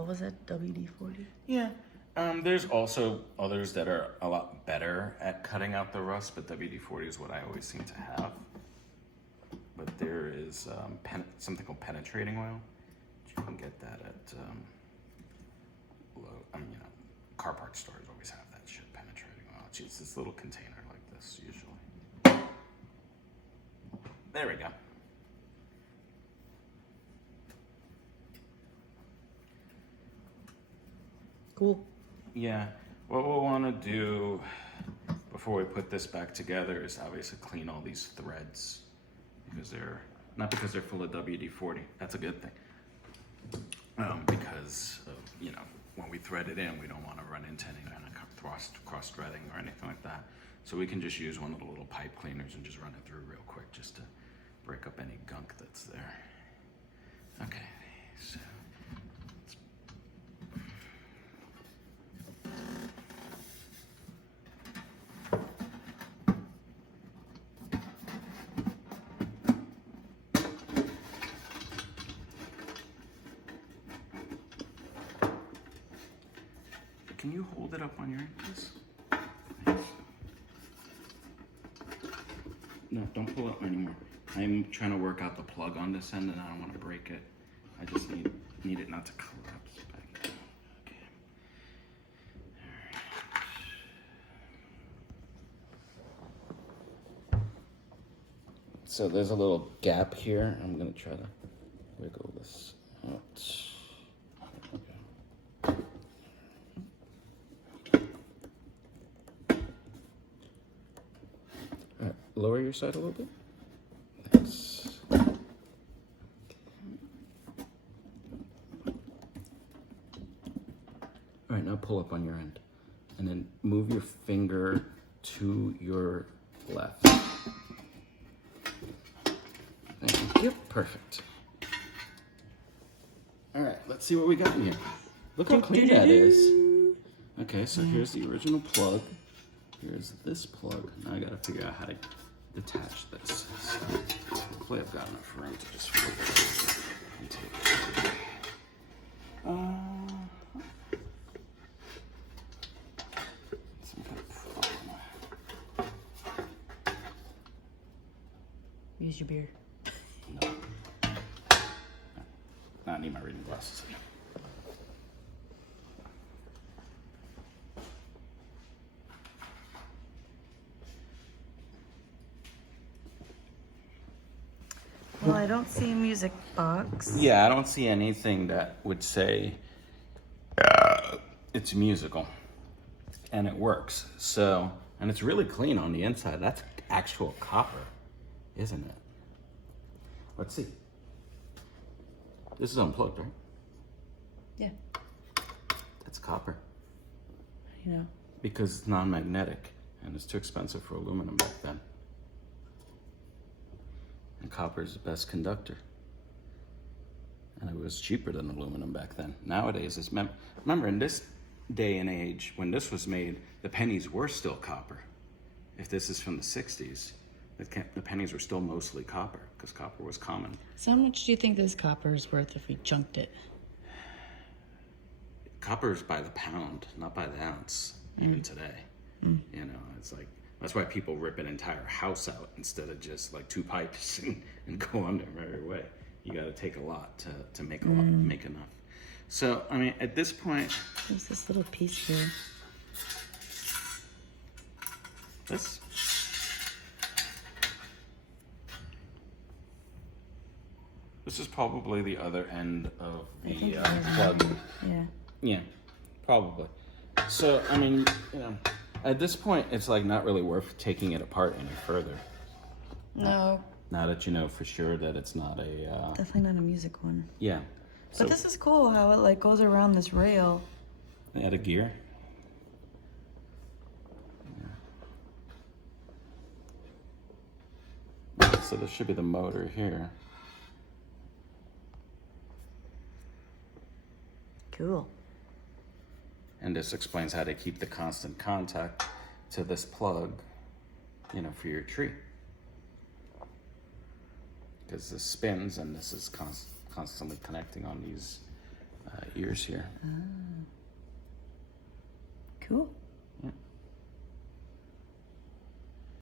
what was it, WD-40? Yeah. There's also others that are a lot better at cutting out the rust, but WD-40 is what I always seem to have. But there is something called penetrating oil. You can get that at car parts stores always have that shit, penetrating oil. It's just this little container like this usually. There we go. Cool. Yeah, what we'll want to do before we put this back together is obviously clean all these threads because not because they're full of WD-40. That's a good thing. Because of, when we thread it in, we don't want to run into any kind of cross-threading or anything like that. So we can just use one of the little pipe cleaners and just run it through real quick just to break up any gunk that's there. Okay, so can you hold it up on your end, please? Thanks. No, don't pull it anymore. I'm trying to work out the plug on this end and I don't want to break it. I just need it not to collapse back. Okay. Alright. So there's a little gap here. I'm gonna try to wiggle this out. Lower your side a little bit. Thanks. All right, now pull up on your end. And then move your finger to your left. Thank you. Perfect. All right, let's see what we got in here. Look how clean that is. Okay, so here's the original plug. Here's this plug. Now I gotta figure out how to detach this. So hopefully I've got enough room to just flip it and take it. Some kind of problem. Use your beer. No. I need my reading glasses. Well, I don't see a music box. Yeah, I don't see anything that would say it's musical. And it works. So, and it's really clean on the inside. That's actual copper, isn't it? Let's see. This is unplugged, right? Yeah. That's copper. You know. Because it's non-magnetic and it's too expensive for aluminum back then. And copper is the best conductor. And it was cheaper than aluminum back then. Nowadays, remember in this day and age, when this was made, the pennies were still copper. If this is from the 60s, the pennies were still mostly copper because copper was common. So how much do you think this copper is worth if we chunked it? Copper is by the pound, not by the ounce, even today. You know, it's like, that's why people rip an entire house out instead of just like 2 pipes and go on their merry way. You got to take a lot to make make enough. So, I mean, at this point, There's this little piece here. this is probably the other end of the plug. Yeah. Yeah, probably. So, I mean, you know, at this point, it's like not really worth taking it apart any further. No. Now that you know for sure that it's not a... Definitely not a music one. Yeah. So, But this is cool how it like goes around this rail. add a gear. Yeah. So this should be the motor here. Cool. And this explains how to keep the constant contact to this plug, you know, for your tree. Because this spins and this is constantly connecting on these ears here. Cool.